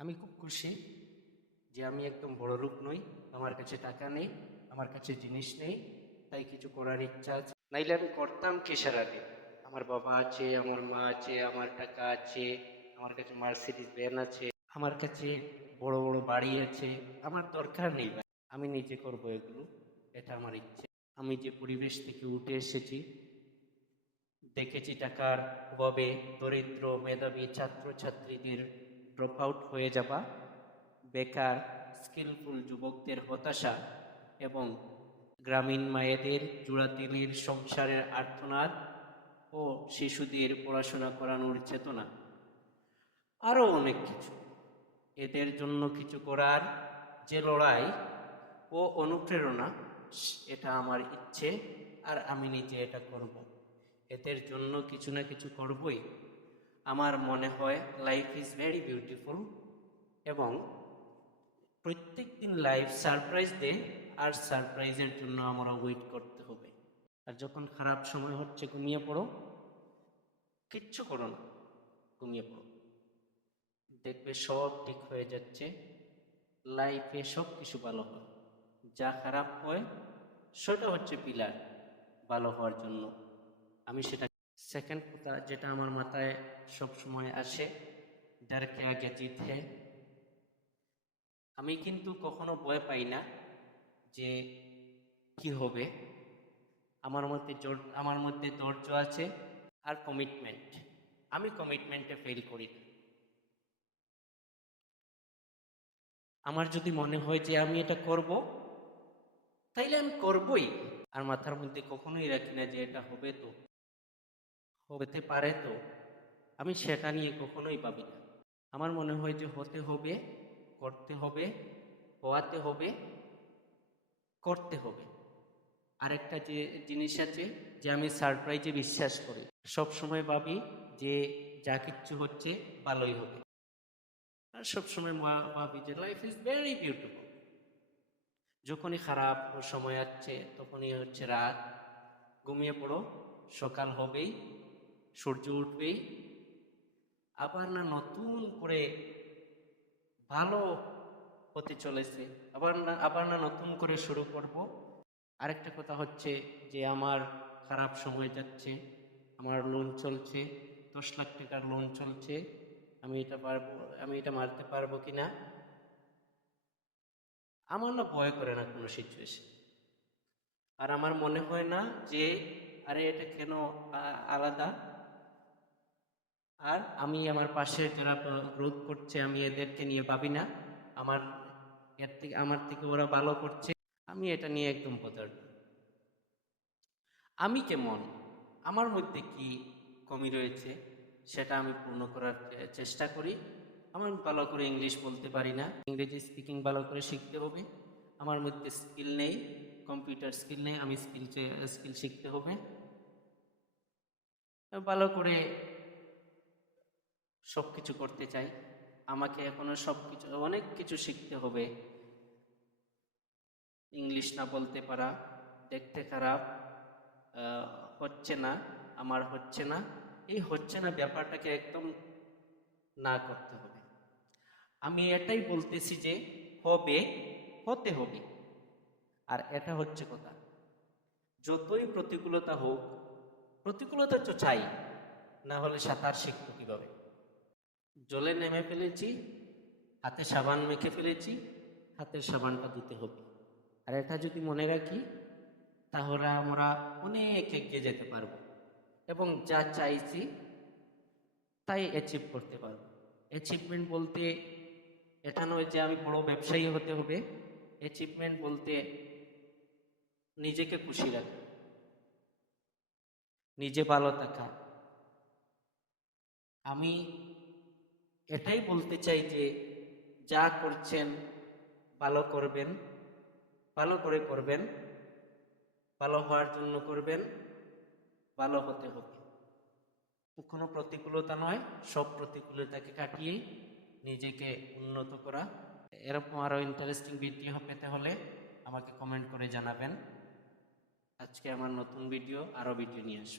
আমি খুব খুশি যে আমি একদম বড়লোক নই, আমার কাছে টাকা নেই, আমার কাছে জিনিস নেই, তাই কিছু করার ইচ্ছা আছে। নাইলে আমি করতাম কিসের আগে? আমার বাবা আছে, আমার মা আছে, আমার টাকা আছে, আমার কাছে মার্সিডিজ ভ্যান আছে, আমার কাছে বড় বড় বাড়ি আছে। আমার দরকার নেই ভাই, আমি নিজে করবো এগুলো, এটা আমার ইচ্ছে। আমি যে পরিবেশ থেকে উঠে এসেছি, দেখেছি টাকার অভাবে দরিদ্র মেধাবী ছাত্রছাত্রীদের ড্রপ আউট হয়ে যাওয়া, বেকার স্কিলফুল যুবকদের হতাশা এবং গ্রামীণ মায়েদের জোড়াতিলির সংসারের আর্তনাদ ও শিশুদের পড়াশোনা করানোর চেতনা, আরও অনেক কিছু। এদের জন্য কিছু করার যে লড়াই ও অনুপ্রেরণা, এটা আমার ইচ্ছে, আর আমি নিজে এটা করব। এদের জন্য কিছু না কিছু করবই। আমার মনে হয় লাইফ ইজ ভেরি বিউটিফুল এবং প্রত্যেক দিন লাইফ সারপ্রাইজ দেয়, আর সারপ্রাইজের জন্য আমরা ওয়েট করতে হবে। আর যখন খারাপ সময় হচ্ছে, ঘুমিয়ে পড়ো, কিচ্ছু করো না, ঘুমিয়ে পড়ো, দেখবে সব ঠিক হয়ে যাচ্ছে। লাইফে সব কিছু ভালো হয়, যা খারাপ হয় সেটা হচ্ছে পিলার ভালো হওয়ার জন্য। আমি সেটা সেকেন্ড কথা যেটা আমার মাথায় সব সময় আসে, ডর কে আগে জিত হ্যায়। আমি কিন্তু কখনো ভয় পাই না যে কি হবে। আমার মধ্যে ধৈর্য আছে আর কমিটমেন্ট। আমি কমিটমেন্টে ফেল করি না। আমার যদি মনে হয় যে আমি এটা করব, তাইলে আমি করবই। আর মাথার মধ্যে কখনোই রাখি না যে এটা হবে তো, হতে পারে তো, আমি সেটা নিয়ে কখনোই ভাবি না। আমার মনে হয় যে হতে হবে, করতে হবে, হওয়াতে হবে, করতে হবে। আরেকটা যে জিনিস আছে, যে আমি সারপ্রাইজে বিশ্বাস করি। সব সময় ভাবি যে যা কিচ্ছু হচ্ছে ভালোই হবে। আর সবসময় ভাবি যে লাইফ ইজ ভেরি বিউটিফুল। যখনই খারাপ সময় আসছে তখনই হচ্ছে রাত, ঘুমিয়ে পড়ো, সকাল হবেই, সূর্য উঠবেই, আবার না নতুন করে ভালো হতে চলেছে, আবার না নতুন করে শুরু করব। আরেকটা কথা হচ্ছে যে আমার খারাপ সময় যাচ্ছে, আমার লোন চলছে, 10 লাখ টাকার লোন চলছে। আমি এটা মারতে পারবো কিনা, আমার না ভয় করে না কোনো সিচুয়েশন। আর আমার মনে হয় না যে আরে এটা কেন আলাদা। আর আমি আমার পাশে যারা গ্রোথ করছে, আমি এদেরকে নিয়ে ভাবি না আমার থেকে ওরা ভালো করছে, আমি এটা নিয়ে একদম bothered না। আমি কেমন, আমার মধ্যে কি কমি রয়েছে সেটা আমি পূর্ণ করার চেষ্টা করি। আমার ভালো করে ইংলিশ বলতে পারি না, ইংরেজি স্পিকিং ভালো করে শিখতে হবে। আমার মধ্যে স্কিল নেই, কম্পিউটার স্কিল নেই, আমি স্কিল শিখতে হবে ভালো করে। সব কিছু করতে চাই, আমাকে এখনো অনেক কিছু শিখতে হবে। ইংলিশ না বলতে পারা, দেখতে খারাপ, হচ্ছে না, আমার হচ্ছে না, এই হচ্ছে না ব্যাপারটাকে একদম না করতে হবে। আমি এটাই বলতেছি যে হবে, হতে হবে। আর এটা হচ্ছে কথা, যতই প্রতিকূলতা হোক, প্রতিকূলতা তো চাই, না হলে সাঁতার শিখবো কিভাবে? জলে নেমে ফেলেছি, হাতে সাবান মেখে ফেলেছি, হাতের সাবানটা ধুতে হবে। আর এটা যদি মনে রাখি, তাহলে আমরা অনেক এগিয়ে যেতে পারবো এবং যা চাইছি তাই অ্যাচিভ করতে পারবো। অ্যাচিভমেন্ট বলতে এটা নয় যে আমি বড় ব্যবসায়ী হতে হবে। অ্যাচিভমেন্ট বলতে নিজেকে খুশি রাখা, নিজে ভালো থাকা। আমি এটাই বলতে চাই যে যা করছেন ভালো করবেন, ভালো করে করবেন, ভালো হওয়ার জন্য করবেন, ভালো হতে হবে। কোনো প্রতিকূলতা নয়, সব প্রতিকূলতাকে কাটিয়ে নিজেকে উন্নত করা। এরকম আরও ইন্টারেস্টিং ভিডিও পেতে হলে আমাকে কমেন্ট করে জানাবেন। আজকে আমার নতুন ভিডিও, আরও ভিডিও নিয়ে আসবো।